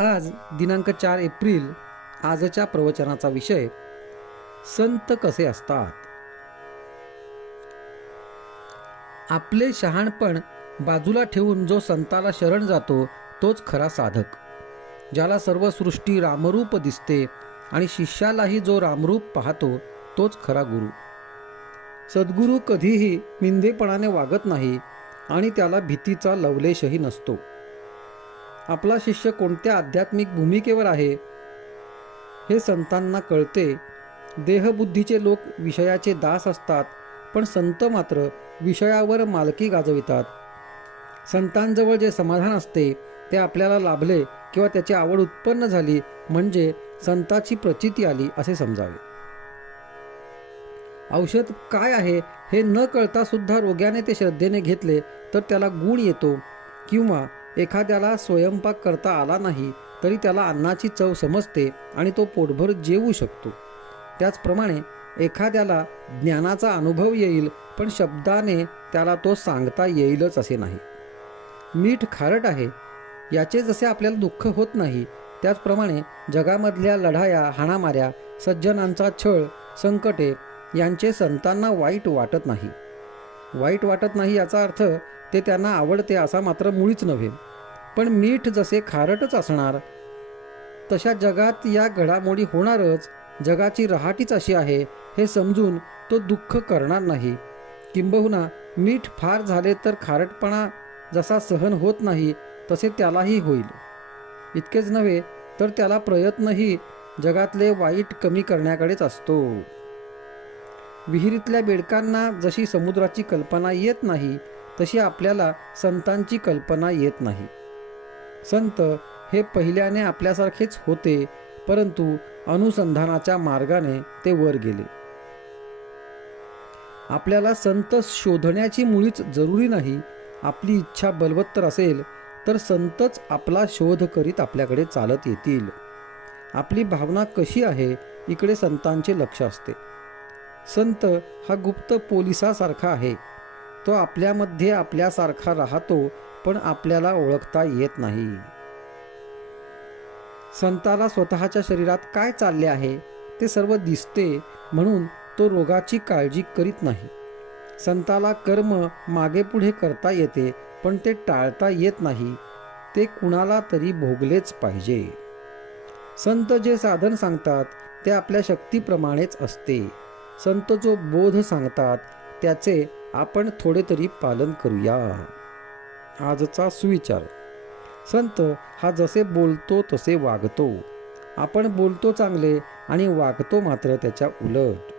आज दिनांक 4 एप्रिल. आजच्या प्रवचनाचा विषय संत कसे असतात. आपले शहाणपण बाजूला ठेवून जो संताला शरण जातो तोच खरा साधक. ज्याला सर्व सृष्टी रामरूप दिसते आणि शिष्यालाही जो रामरूप पाहतो तोच खरा गुरु. सद्गुरू कधीही मिंदेपणाने वागत नाही आणि त्याला भीतीचा लवलेशही नसतो. आपला शिष्य कोणत्या आध्यात्मिक भूमिकेवर आहे हे संतांना कळते. देहबुद्धीचे लोक विषयाचे दास असतात, पण संत मात्र विषयावर मालकी गाजवितात. संतांजवळ जे समाधान असते ते आपल्याला लाभले किंवा त्याची आवड उत्पन्न झाली म्हणजे संताची प्रचिती आली असे समजावे. औषध काय आहे हे न कळता सुद्धा रोग्याने ते श्रद्धेने घेतले तर त्याला गुण येतो, किंवा एखाद्याला स्वयंपाक करता आला नाही तरी त्याला अन्नाची चव समजते आणि तो पोटभर जेवू शकतो. त्याचप्रमाणे एखाद्याला ज्ञानाचा अनुभव येईल, पण शब्दाने त्याला तो सांगता येईलच असे नाही. मीठ खारट आहे याचे जसे आपल्याला दुःख होत नाही, त्याचप्रमाणे जगामधल्या लढाया, हाणामाऱ्या, सज्जनांचा छळ, संकटे यांचे संतांना वाईट वाटत नाही. वाईट वाटत नाही याचा अर्थ ते त्यांना आवडते असा मात्र मुळीच नव्हे. पण मीठ जसे खारटच असणार तशा जगात या घडामोडी होणारच. जगाची रहाटीच अशी आहे हे समजून तो दुःख करणार नाही. किंबहुना मीठ फार झाले तर खारटपणा जसा सहन होत नाही तसे त्यालाही होईल. इतकेच नव्हे तर त्याला प्रयत्नही जगातले वाईट कमी करण्याकडेच असतो. विहिरीतल्या बेडकांना जशी समुद्राची कल्पना येत नाही तशी आपल्याला संतांची कल्पना येत नाही. संत हे पहिल्याने आपल्यासारखेच होते, परंतु अनुसंधानाच्या मार्गाने ते वर गेले. आपल्याला संत शोधण्याची मुळीच जरुरी नाही. आपली इच्छा बलवत्तर असेल तर संतच आपला शोध करीत आपल्याकडे चालत येतील. आपली भावना कशी आहे इकडे संतांचे लक्ष असते. संत हा गुप्त पोलिसासारखा आहे. तो आपल्यामध्ये आपल्यासारखा राहतो, पण आपल्याला ओळखता येत नाही. संताला स्वतःच्या शरीरात काय चालले आहे ते सर्व दिसते, म्हणून तो रोगाची काळजी करीत नाही. संताला कर्म मागेपुढे करता येते, पण ते टाळता येत नाही. ते कुणाला तरी भोगलेच पाहिजे. संत जे साधन सांगतात ते आपल्या शक्तीप्रमाणेच असते. संत जो बोध सांगतात त्याचे आपण थोडे तरी पालन करूया. आजचा सुविचार. संत हा जसे बोलतो तसे वागतो. आपण बोलतो चांगले आणि वागतो मात्र त्याच्या उलट.